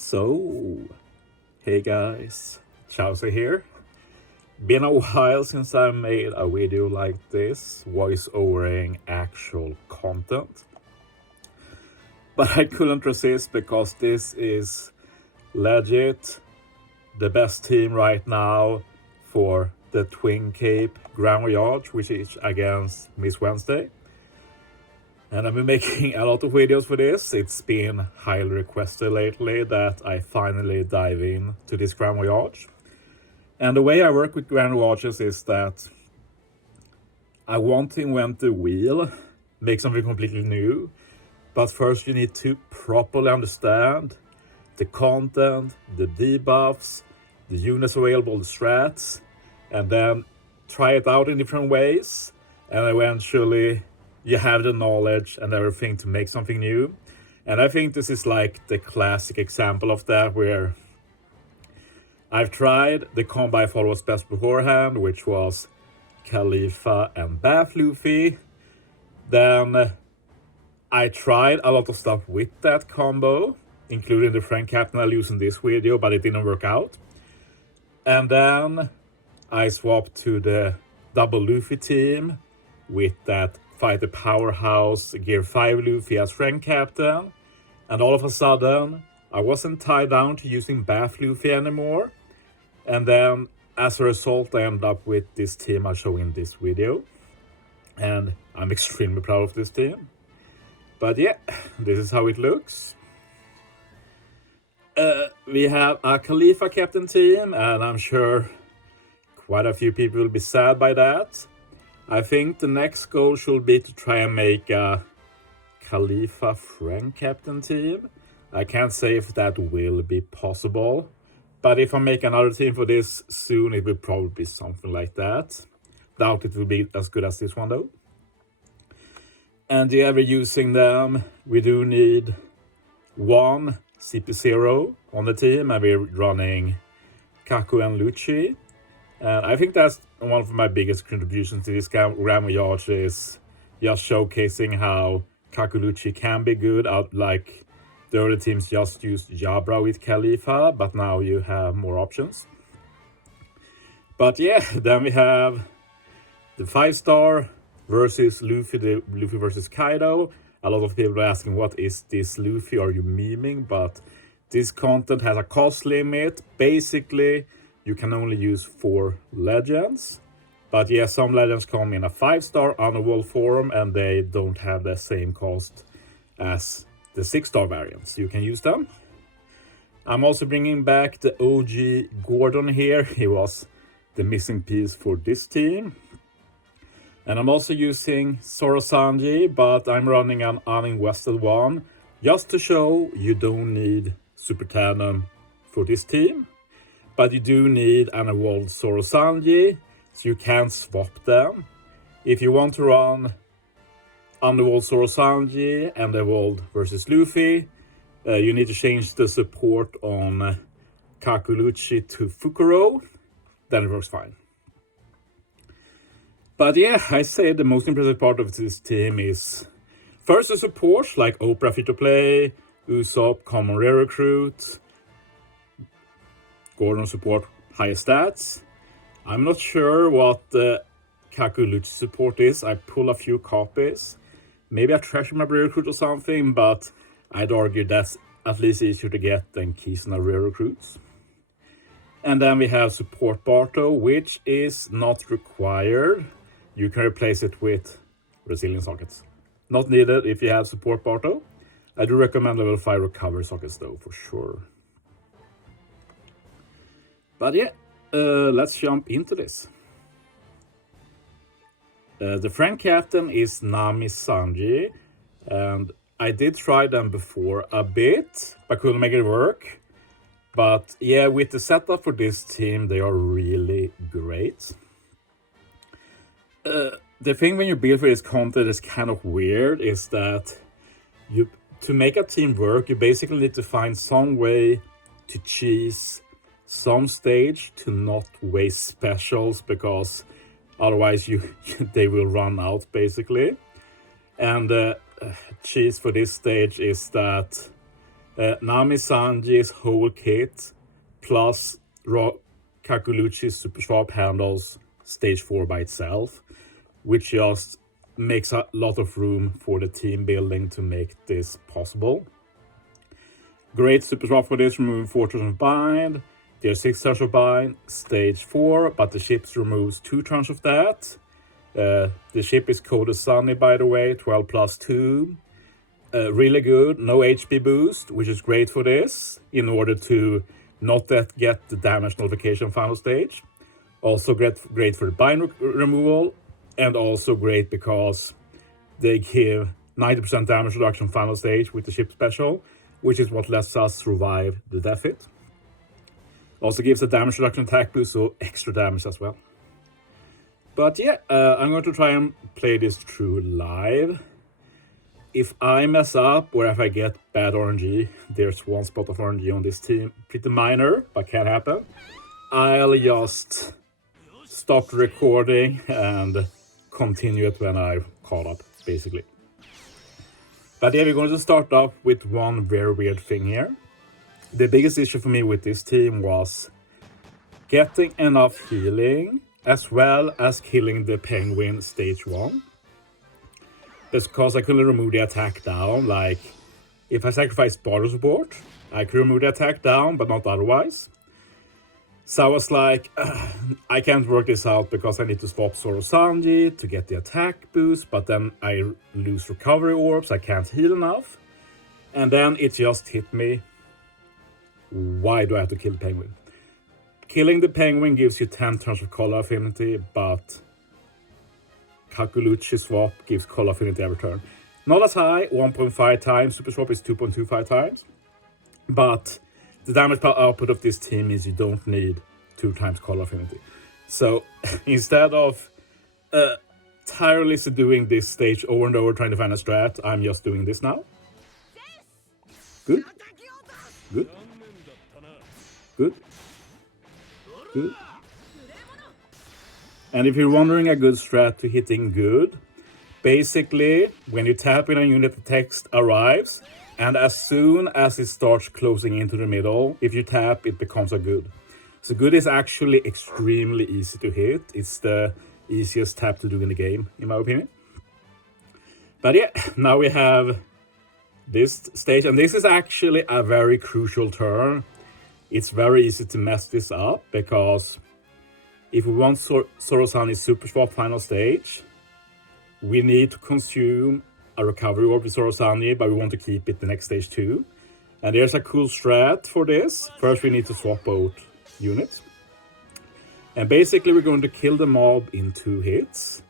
So, hey guys, Chauzu here. Been a while since I made a video like this, voice-overing actual content. But I couldn't resist because this is legit the best team right now for the Twin Cape Grand Voyage, which is against Miss Wednesday. And I've been making a lot of videos for this. It's been highly requested lately that I finally dive in to this Grand Voyage. And the way I work with Grand Voyages is that I want to invent the wheel, make something completely new. But first you need to properly understand the content, the debuffs, the units available, the strats, and then try it out in different ways. And eventually you have the knowledge and everything to make something new. And I think this is like the classic example of that, where I've tried the combo I thought was best beforehand, which was Khalifa and Bath Luffy. Then I tried a lot of stuff with that combo, including the friend captain I'll use in this video, but it didn't work out. And then I swapped to the double Luffy team with that Fight the Powerhouse Gear 5 Luffy as friend captain. And all of a sudden, I wasn't tied down to using Bath Luffy anymore. And then, as a result, I ended up with this team I'll show in this video. And I'm extremely proud of this team. But yeah, this is how it looks. We have a Khalifa captain team, and I'm sure quite a few people will be sad by that. I think the next goal should be to try and make a Khalifa friend captain team. I can't say if that will be possible, but if I make another team for this soon, it will probably be something like that. Doubt it will be as good as this one though. And yeah, we're using them. We do need one CP0 on the team, and we're running Kaku and Lucci. And I think that's one of my biggest contributions to this Grand Voyage, is just showcasing how Kakuluchi can be good. Like the early teams just used Jabra with Khalifa, but now you have more options. But yeah, then we have the 5-star versus Luffy, the Luffy versus Kaido. A lot of people are asking, what is this Luffy? Are you memeing? But this content has a cost limit. Basically, you can only use 4 legends. But yeah, some legends come in a 5-star underworld form, and they don't have the same cost as the 6-star variants. You can use them. I'm also bringing back the OG Gordon here. He was the missing piece for this team. And I'm also using Zoro Sanji, but I'm running an uninvested one, just to show you don't need Super Tandem for this team. But you do need an evolved Zoro Sanji, so you can swap them. If you want to run Underworld Zoro Sanji and evolved versus Luffy, you need to change the support on Kakuluchi to Fukuro, then it works fine. But yeah, I say the most impressive part of this team is first the support, like Oprah Fit to Play, Usopp, Common Rare Recruit, Gordon support, higher stats. I'm not sure what the Kakuluchi support is. I pull a few copies. Maybe I treasure my rare recruit or something, but I'd argue that's at least easier to get than Kisuna rare recruits. And then we have support Barto, which is not required. You can replace it with resilient sockets. Not needed if you have support Barto. I do recommend level 5 recovery sockets though, for sure. But yeah, let's jump into this. The friend captain is Nami Sanji, and I did try them before a bit, but couldn't make it work. But yeah, with the setup for this team, they are really great. The thing when you build for this content is kind of weird, is that to make a team work, you basically need to find some way to cheese some stage to not waste specials, because otherwise they will run out basically. And cheese for this stage is that Nami Sanji's whole kit plus Kakuluchi's super swap handles stage 4 by itself, which just makes a lot of room for the team building to make this possible. Great super swap for this, removing 4 turns of bind. There's 6 turns of bind, stage 4, but the ship removes 2 turns of that. The ship is coded Sunny, by the way, 12 plus 2. Really good, no HP boost, which is great for this, in order to not get the damage notification final stage. Also great for the bind removal, and also great because they give 90% damage reduction final stage with the ship special, which is what lets us survive the death hit. Also gives a damage reduction attack boost, so extra damage as well. But yeah, I'm going to try and play this through live. If I mess up or if I get bad RNG, there's one spot of RNG on this team, pretty minor, but can happen. I'll just stop the recording and continue it when I've caught up, basically. But yeah, we're going to start off with one very weird thing here. The biggest issue for me with this team was getting enough healing as well as killing the penguin stage 1. Because I couldn't remove the attack down. Like, if I sacrificed border support, I could remove the attack down, but not otherwise. So I was like, I can't work this out because I need to swap Zoro Sanji to get the attack boost, but then I lose recovery orbs, I can't heal enough. And then it just hit me. Why do I have to kill the penguin? Killing the penguin gives you 10 turns of color affinity, but Kakuluchi swap gives color affinity every turn. Not as high, 1.5 times, super swap is 2.25 times. But the damage output of this team is you don't need 2 times color affinity. So instead of tirelessly doing this stage over and over trying to find a strat, I'm just doing this now. Good. Good. Good. Good. And if you're wondering a good strat to hitting good, basically when you tap in a unit, the text arrives, and as soon as it starts closing into the middle, if you tap, it becomes a good. So good is actually extremely easy to hit. It's the easiest tap to do in the game, in my opinion. But yeah, now we have this stage, and this is actually a very crucial turn. It's very easy to mess this up, because if we want Zoro-san's super swap final stage, we need to consume a recovery orb with Zoro-san, but we want to keep it the next stage too. And there's a cool strat for this. First we need to swap both units. And basically we're going to kill the mob in 2 hits.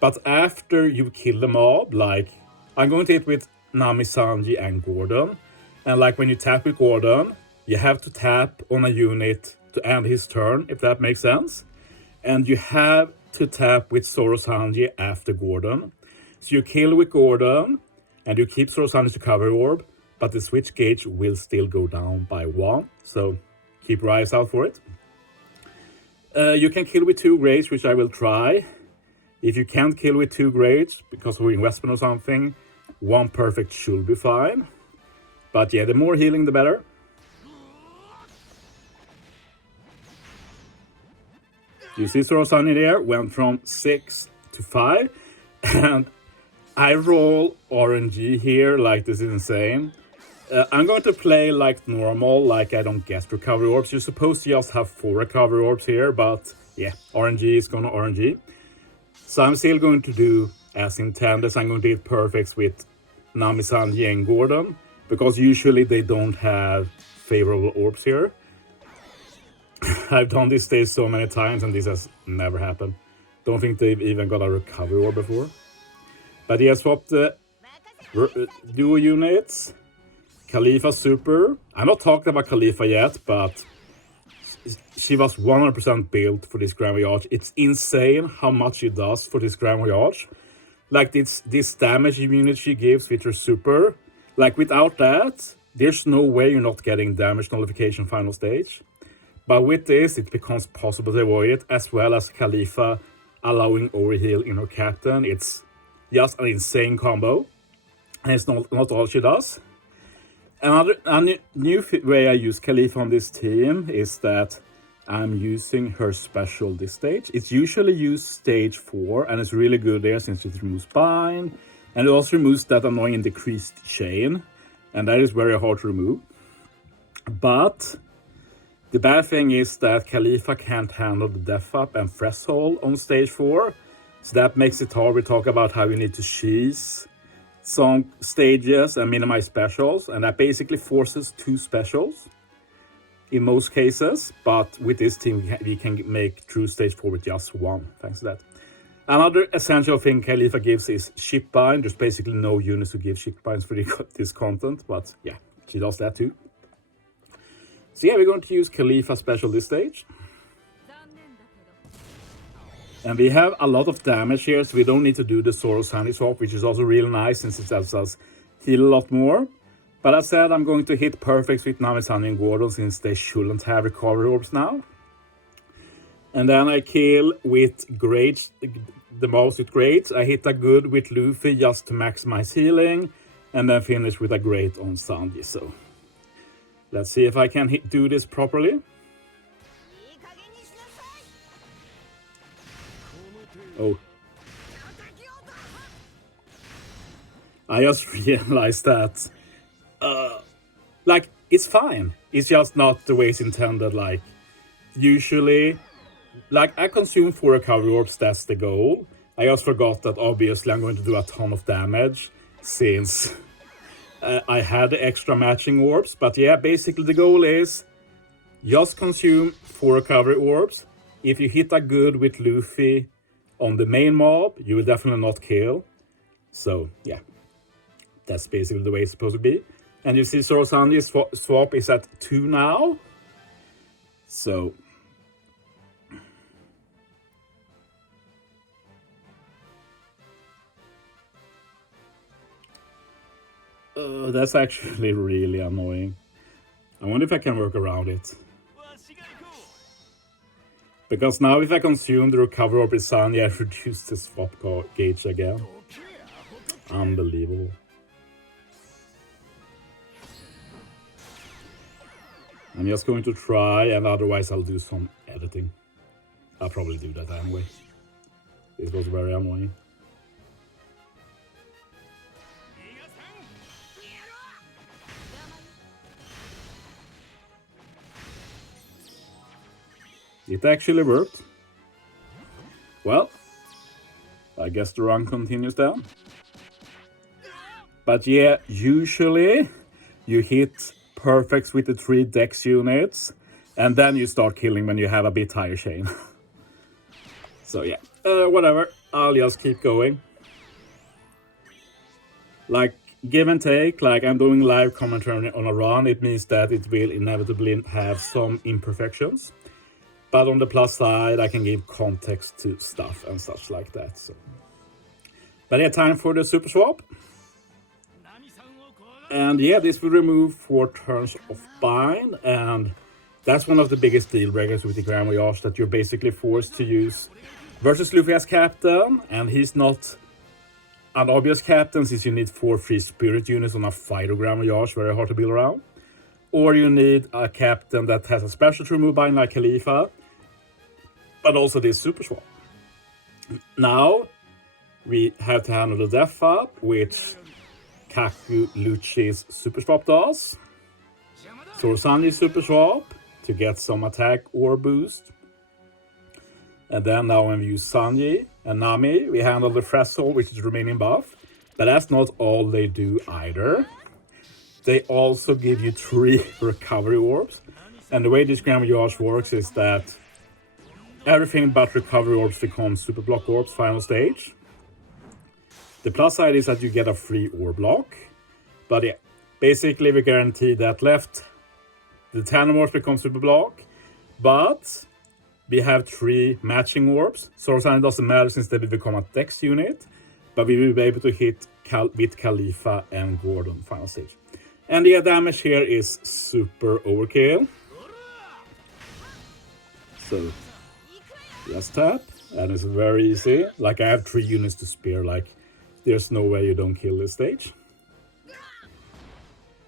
But after you kill the mob, like I'm going to hit with Nami, Sanji and Gordon. And like when you tap with Gordon, you have to tap on a unit to end his turn, if that makes sense. And you have to tap with Zoro-Sanji after Gordon. So you kill with Gordon, and you keep Zoro-Sanji's recovery orb, but the switch gauge will still go down by 1. So keep your eyes out for it. You can kill with 2 grades, which I will try. If you can't kill with 2 grades, because of investment or something, 1 perfect should be fine. But yeah, the more healing, the better. You see Zoro-san there went from 6 to 5, and I roll RNG here like this is insane. I'm going to play like normal, like I don't get recovery orbs. You're supposed to just have 4 recovery orbs here, but yeah, RNG is gonna RNG. So I'm still going to do as intended. I'm going to hit perfects with Nami, Sanji and Gordon, because usually they don't have favorable orbs here. I've done this stage so many times and this has never happened. Don't think they've even got a recovery orb before. But he has swapped the duo units. Khalifa super. I'm not talking about Khalifa yet, but she was 100% built for this Grand Voyage. It's insane how much she does for this Grand Voyage. Like this damage unit she gives with her super. Like without that, there's no way you're not getting damage nullification final stage. But with this, it becomes possible to avoid it, as well as Khalifa allowing overheal in her captain. It's just an insane combo, and it's not all she does. Another new way I use Khalifa on this team is that I'm using her special this stage. It's usually used stage 4, and it's really good there since it removes bind, and it also removes that annoying decreased chain, and that is very hard to remove. But the bad thing is that Khalifa can't handle the death up and threshold on stage 4, so that makes it hard. We talk about how you need to cheese some stages and minimize specials, and that basically forces 2 specials in most cases, but with this team we can make true stage 4 with just 1, thanks to that. Another essential thing Khalifa gives is ship bind. There's basically no units to give ship binds for this content, but yeah, she does that too. So yeah, we're going to use Khalifa special this stage. And we have a lot of damage here, so we don't need to do the Sanji swap, which is also really nice since it lets us heal a lot more. But as said, I'm going to hit perfects with Nami, Sanji, and Gordon since they shouldn't have recovery orbs now. And then I kill with greats, the most with greats. I hit a good with Luffy just to maximize healing, and then finish with a great on Sanji. So let's see if I can do this properly. Oh. I just realized that like, it's fine. It's just not the way it's intended. Like, usually, like, I consume 4 recovery orbs, that's the goal. I just forgot that obviously I'm going to do a ton of damage since I had the extra matching orbs. But yeah, basically the goal is just consume 4 recovery orbs. If you hit a good with Luffy on the main mob, you will definitely not kill. So yeah, that's basically the way it's supposed to be. And you see Sanji's swap is at 2 now. So that's actually really annoying. I wonder if I can work around it. Because now if I consume the recovery orb with Sanji, I reduce the swap gauge again. Unbelievable. I'm just going to try, and otherwise I'll do some editing. I'll probably do that anyway. This was very annoying. It actually worked. Well, I guess the run continues down. But yeah, usually you hit perfects with the 3 dex units, and then you start killing when you have a bit higher chain. So yeah, whatever, I'll just keep going. Like, give and take, like I'm doing live commentary on a run, it means that it will inevitably have some imperfections. But on the plus side, I can give context to stuff and such like that. So. But yeah, time for the super swap. And yeah, this will remove 4 turns of bind, and that's one of the biggest deal breakers with the Grand Voyage, that you're basically forced to use versus Luffy as captain, and he's not an obvious captain since you need 4 free spirit units on a fighter Grand Voyage, very hard to build around. Or you need a captain that has a special to remove bind like Khalifa, but also this super swap. Now we have to handle the death up, which Kaku Lucci's super swap does. Sanji's super swap to get some attack or boost. And then now when we use Sanji and Nami, we handle the threshold, which is remaining buff. But that's not all they do either. They also give you 3 recovery orbs. And the way this Grand Voyage works is that everything but recovery orbs becomes super block orbs final stage. The plus side is that you get a free orb block. But yeah, basically we guarantee that left, the tandem orbs become super block. But we have 3 matching orbs. Sanji doesn't matter since they will become a dex unit. But we will be able to hit with Khalifa and Gordon final stage. And the damage here is super overkill. So just tap, and it's very easy. Like, I have 3 units to spare, like there's no way you don't kill this stage.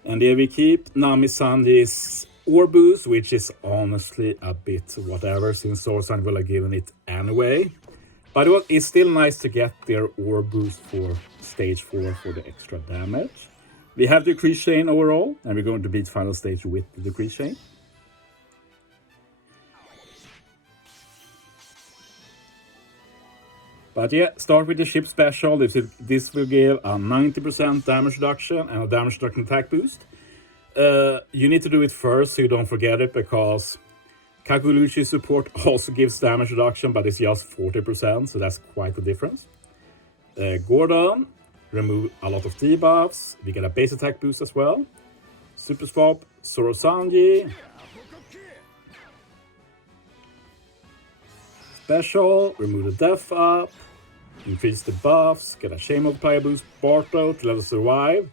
And here we keep Nami Sanji's ore boost, which is honestly a bit whatever, since Sanji will have given it anyway. But it's still nice to get their ore boost for stage 4 for the extra damage. We have the decrease chain overall, and we're going to beat final stage with the decrease chain. But yeah, start with the ship special. This will give a 90% damage reduction and a damage reduction attack boost. You need to do it first so you don't forget it, because Kakuluchi support also gives damage reduction, but it's just 40%, so that's quite a difference. Gordon, remove a lot of debuffs. We get a base attack boost as well. Super swap, Zoro Sanji. Special, remove the death up, increase the buffs, get a chain multiplier boost, Barto to let us survive.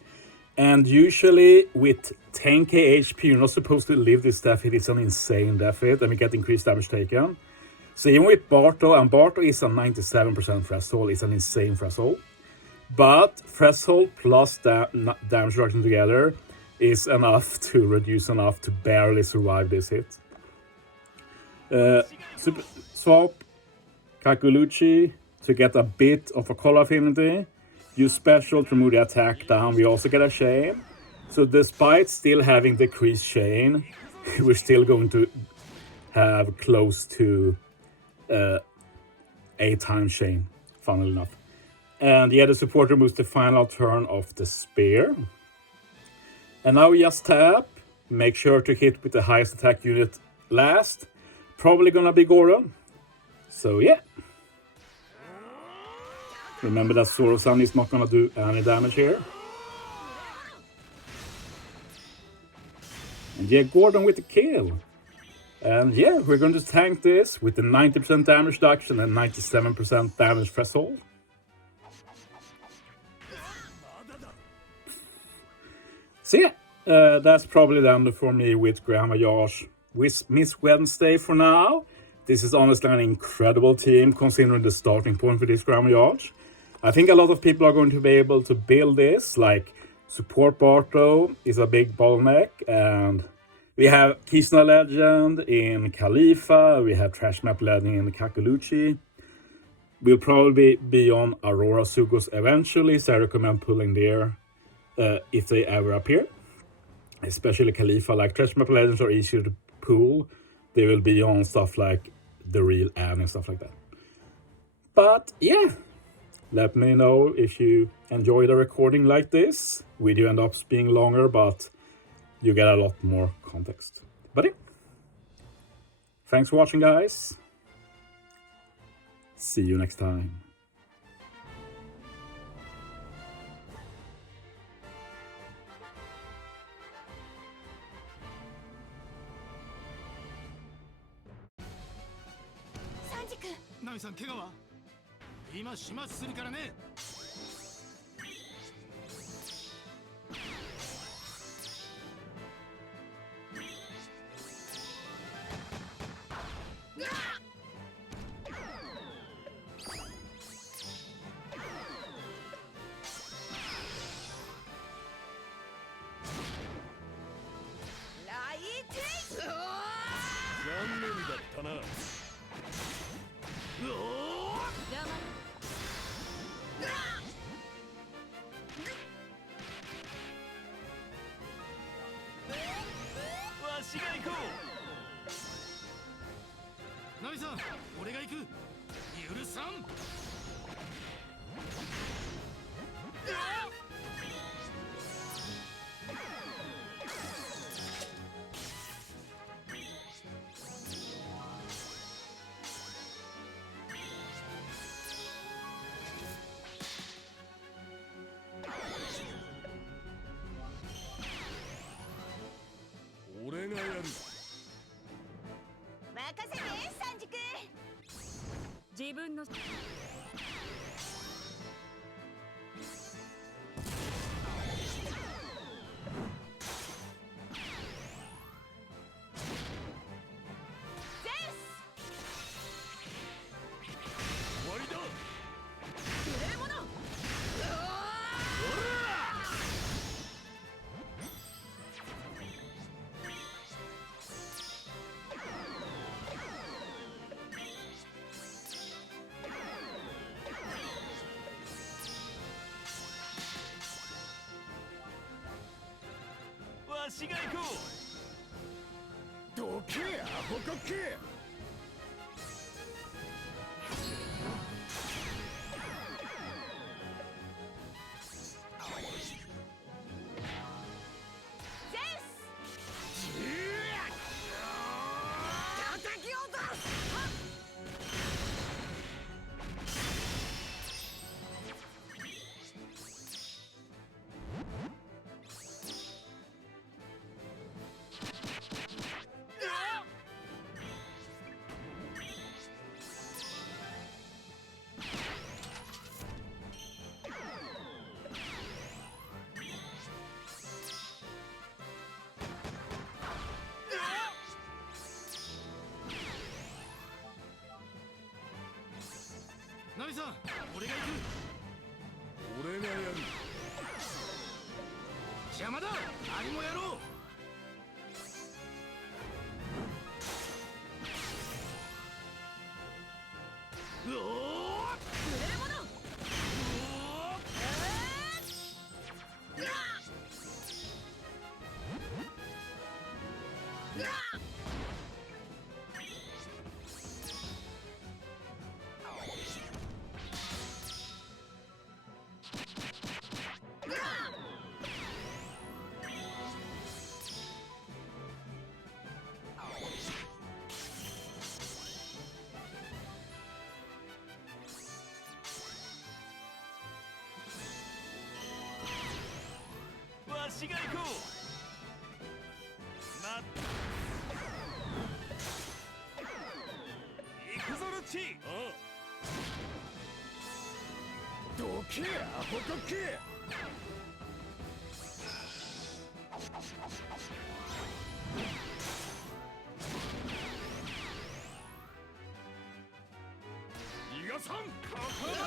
And usually with 10k HP, you're not supposed to live this death hit. It's an insane death hit, and we get increased damage taken. So even with Barto, and Barto is a 97% threshold, it's an insane threshold. But threshold plus damage reduction together is enough to reduce enough to barely survive this hit. Super swap Kakuluchi to get a bit of a color affinity. Use special to remove the attack down. We also get a chain. So despite still having decreased chain, we're still going to have close to 8 times chain, funnily enough. And yeah, the support removes the final turn of the spear. And now we just tap. Make sure to hit with the highest attack unit last. Probably gonna be Gordon. So yeah. Remember that Zoro-san is not gonna do any damage here. And yeah, Gordon with the kill. And yeah, we're going to tank this with the 90% damage reduction and 97% damage threshold. So yeah, that's probably done for me with Grand Voyage. With Miss Wednesday for now. This is honestly an incredible team considering the starting point for this Grand Voyage. I think a lot of people are going to be able to build this, like support Barto is a big bottleneck, and we have Kisna Legend in Khalifa, we have Trash Map Legend in Kakuluchi. We'll probably be on Aurora Sugos eventually, so I recommend pulling there if they ever appear. Especially Khalifa, like Trash Map Legends are easier to pull. They will be on stuff like the real Anne and stuff like that. But yeah, let me know if you enjoy the recording like this. Video ends up being longer, but you get a lot more context. But yeah, thanks for watching, guys. See you next time. Nami さん、怪我は？今始末するからね。残念だったな。わしが行こう。ナミさん、俺が行く。許さん。俺がやる。任せて、サンジ君。自分の。わしが行こう。どけアホかけ。ナミさん、俺が行く。俺がやる。邪魔だ。アリもやろう。うおー。無礼者。わしが行こう。行くぞルッチ。どけアホかけ。逃がさん。ここだ。